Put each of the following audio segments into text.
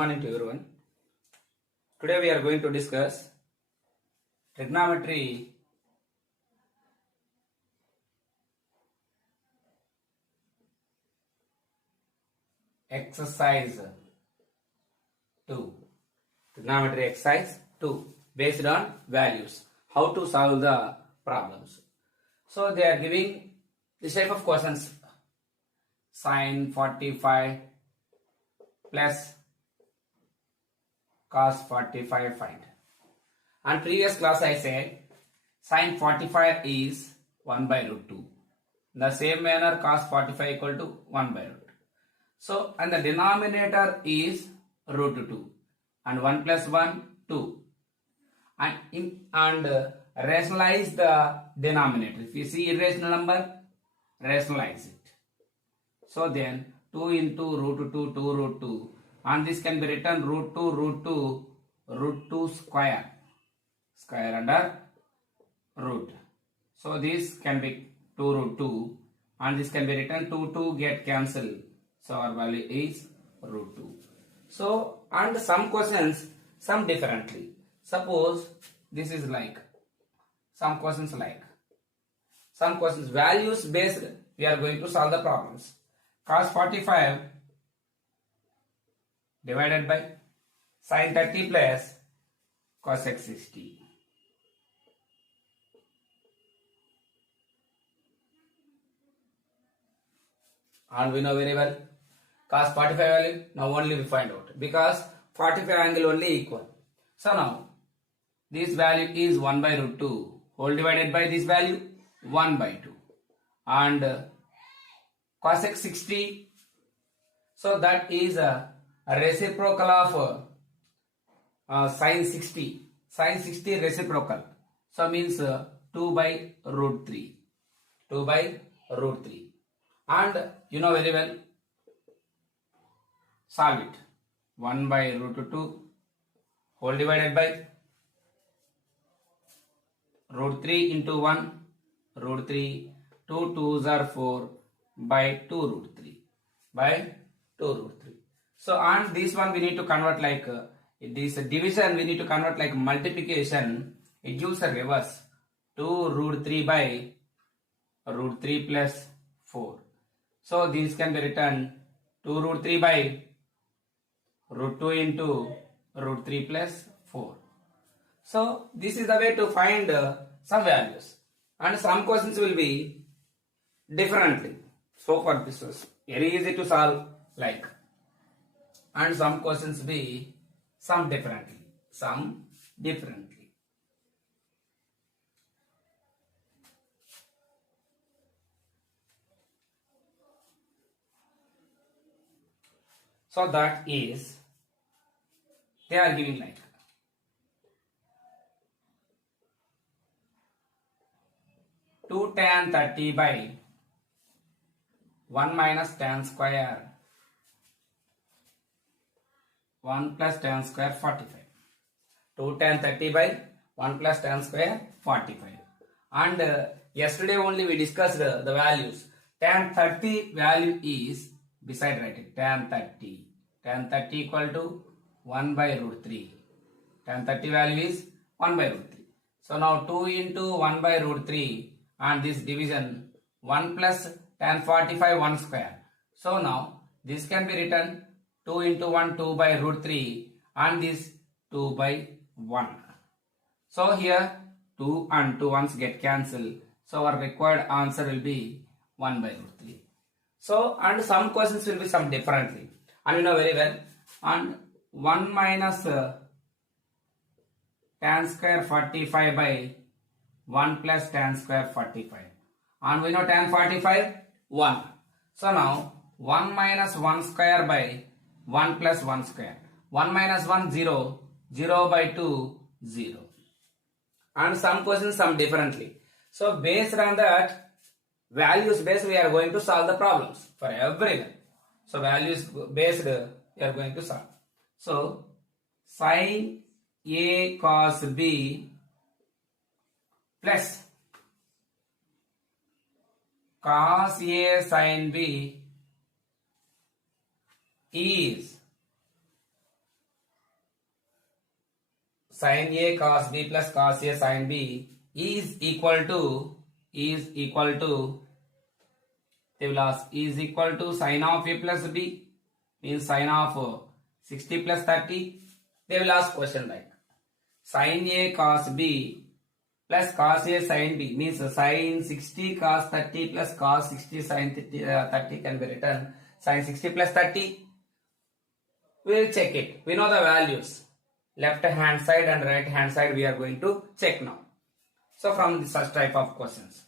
morning to everyone. Today we are going to discuss trigonometry exercise 2. Trigonometry exercise 2 based on values. How to solve the problems. So they are giving this type of questions. Sin 45 plus cos 45 find. On previous class I said sin 45 is 1 by root 2. In the same manner cos 45 equal to 1 by root. So and the denominator is root 2 and 1 plus 1 2 and rationalize the denominator. If you see irrational number, rationalize it. So then 2 into root 2 2 root 2 and this can be written root 2 square under root. So this can be 2 root 2 and this can be written 2 get cancelled. So our value is root 2. So and some questions some differently. Suppose this is like some questions values based we are going to solve the problems. Cos 45 divided by sin 30 plus cosec 60. And we know very well cos 45 value now only we find out because 45 angle only equal. So now this value is 1 by root 2 whole divided by this value 1 by 2 and cosec 60. So that is a reciprocal of sin 60. Sin 60 reciprocal. So means 2 by root 3. 2 by root 3. And you know very well, solve it. 1 by root 2 whole divided by root 3 into 1 root 3 2 2s are 4 by 2 root 3 by 2 root 3. So and this one we need to convert like this division we need to convert like multiplication. It gives a reverse 2 root 3 by root 3 plus 4. So this can be written 2 root 3 by root 2 into root 3 plus 4. So this is the way to find some values and some questions will be differently. So for this was very easy to solve like and some questions be some differently. So that is they are giving like 2 tan 30 by 1 minus tan square 1 plus tan square 45. 2 tan 30 by 1 plus tan square 45. And yesterday only we discussed the values. Tan 30 value is beside writing tan 30. Tan 30 equal to 1 by root 3. Tan 30 value is 1 by root 3. So now 2 into 1 by root 3 and this division 1 plus tan 45 1 square. So now this can be written 2 into 1 2 by root 3 and this 2 by 1. So here 2 and 2 ones get cancelled. So our required answer will be 1 by root 3. So and some questions will be some differently. And you know very well and 1 minus tan square 45 by 1 plus tan square 45. And we know tan 45 1. So now 1 minus 1 square by 1 plus 1 square. 1 minus 1 0. 0 by 2 0. And some questions some differently. So based on that values based we are going to solve the problems for everyone. So values based we are going to solve. So sin A cos B plus cos A sin B is sin A cos B plus cos A sin B is equal to they will ask is equal to sin of A plus B means sin of 60 plus 30. They will ask question like sin A cos B plus cos A sin B means sin 60 cos 30 plus cos 60 sin 30 can be written sin 60 plus 30. We will check it. We know the values. Left hand side and right hand side we are going to check now. So from such type of questions.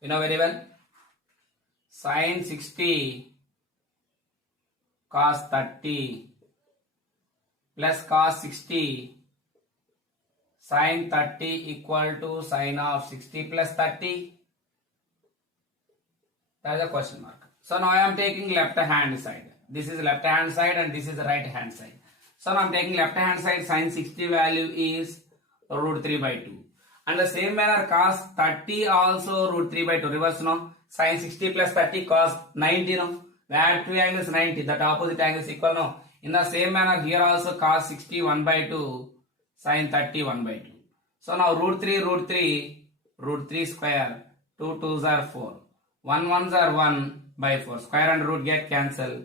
You know very well. Sin 60 cos 30 plus cos 60 sin 30 equal to sin of 60 plus 30. That is a question mark. So now I am taking left hand side. This is left hand side and this is right hand side. So now I am taking left hand side. Sin 60 value is root 3 by 2. And the same manner cos 30 also root 3 by 2. Reverse no. Sin 60 plus 30 cos 90 no. We add two angles 90. That opposite angles equal no. In the same manner here also cos 60 1 by 2. Sin 30 1 by 2. So now root 3 square. 2 2s are 4. 1 1s are 1 by 4. Square and root get cancelled.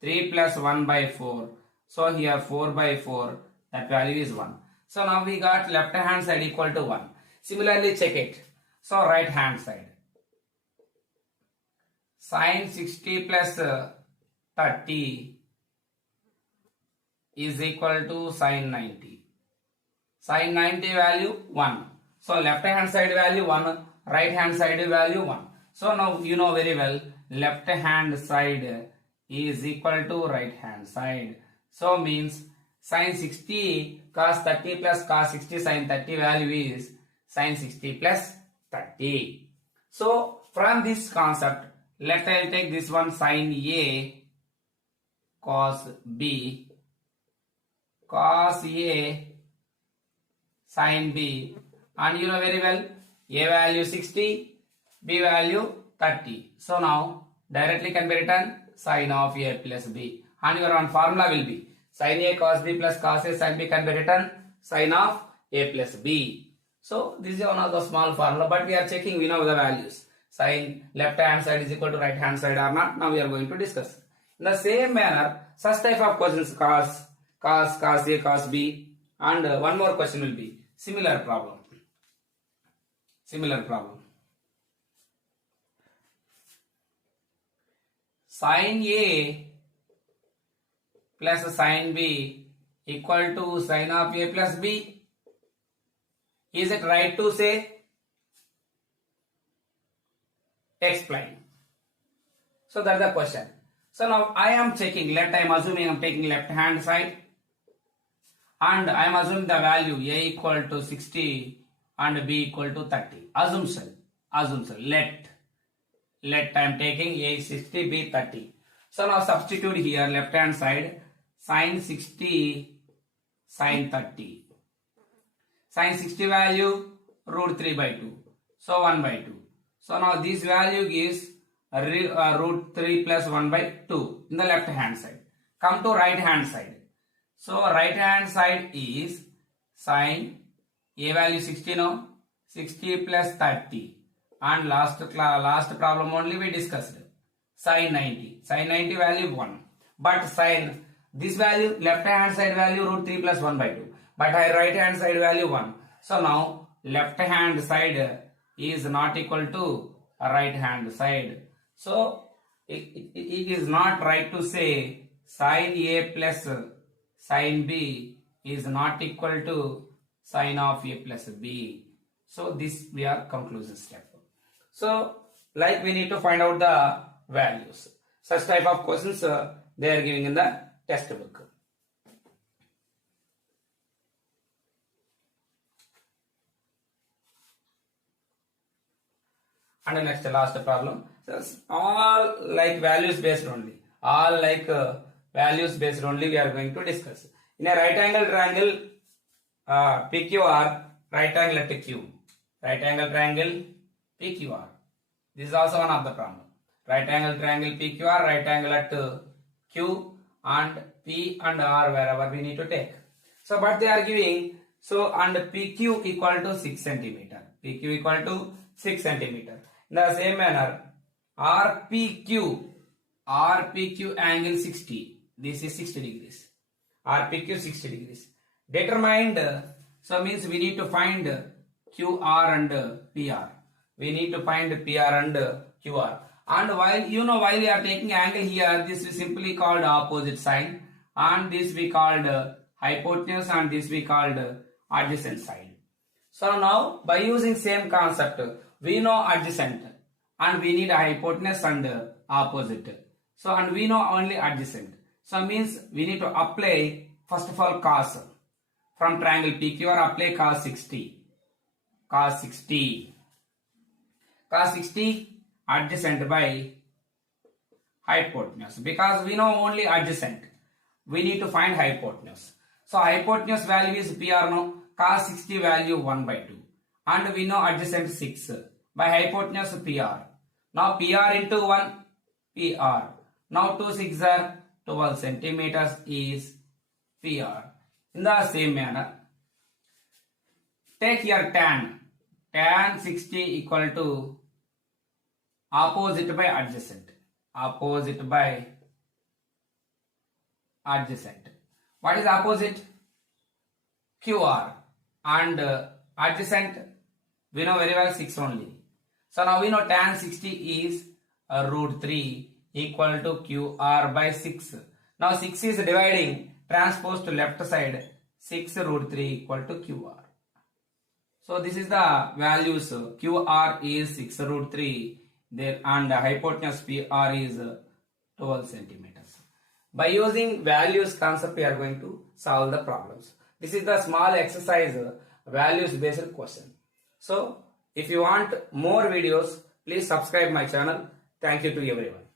3 plus 1 by 4. So here 4 by 4. That value is 1. So now we got left hand side equal to 1. Similarly check it. So right hand side. Sin 60 plus 30 is equal to sin 90. Sin 90 value 1. So left hand side value 1. Right hand side value 1. So now you know very well left hand side is equal to right hand side. So means sin 60 cos 30 plus cos 60 sin 30 value is sin 60 plus 30. So from this concept, let us take this one sin A cos B cos A sin B, and you know very well A value 60, B value 30. So now directly can be written sin of A plus B, and your one formula will be sin A cos B plus cos A sin B can be written sin of A plus B. So this is one of the small formula, but we are checking, we know the values. Sin left hand side is equal to right hand side or not. Now we are going to discuss. In the same manner, such type of questions cos A cos B, and one more question will be similar problem. Sin A plus sin B equal to sin of A plus B. Is it right to say? Explain. So that's the question. So now I am checking, I am assuming I am taking left hand side, and I am assuming the value A equal to 60 and B equal to 30. Assumption. Let I am taking A 60, B 30. So now substitute here left hand side sin 60 sin 30. Sin 60 value root 3 by 2. So 1 by 2. So now this value gives root 3 plus 1 by 2 in the left hand side. Come to right hand side. So right hand side is sin A value 60 now. 60 plus 30. And last problem only we discussed. Sin 90. Sin 90 value 1. But sin this value left hand side value root 3 plus 1 by 2. But right hand side value 1. So now left hand side is not equal to right hand side. So it is not right to say sin A plus sin B is not equal to sin of A plus B. So this we are conclusion step. So like we need to find out the values. Such type of questions they are giving in the textbook. And the next last problem. So all like values based only. All like values based only we are going to discuss. In a right angle triangle PQR, right angle at Q. Right angle triangle PQR. This is also one of the problem. Right angle triangle PQR, right angle at Q and P and R wherever we need to take. So but they are giving, so and PQ equal to 6 centimeter. PQ equal to 6 centimeter. In the same manner, RPQ angle 60. This is 60 degrees. RPQ 60 degrees. Determined, so means we need to find QR and PR. We need to find PR and QR. And while we are taking angle here, this is simply called opposite side, and this we called hypotenuse, and this we called adjacent side. So now by using same concept, we know adjacent and we need a hypotenuse and opposite. So and we know only adjacent. So means we need to apply first of all cos from triangle PQR. Apply cos 60. Cos 60 adjacent by hypotenuse, because we know only adjacent. We need to find hypotenuse. So hypotenuse value is PR, no? Cos 60 value 1 by 2. And we know adjacent 6. By hypotenuse PR. Now PR into 1 PR. Now 2 6 are 12 centimeters is PR. In the same manner, take here tan. Tan 60 equal to opposite by adjacent. Opposite by adjacent. What is opposite? QR. And adjacent, we know very well 6 only. So now we know tan 60 is root 3 equal to QR by 6. Now 6 is dividing, transpose to left side, 6 root 3 equal to QR. So this is the values. QR is 6 root 3 there, and hypotenuse PR is 12 centimeters. By using values concept, we are going to solve the problems. This is the small exercise values based question. So if you want more videos, please subscribe my channel. Thank you to everyone.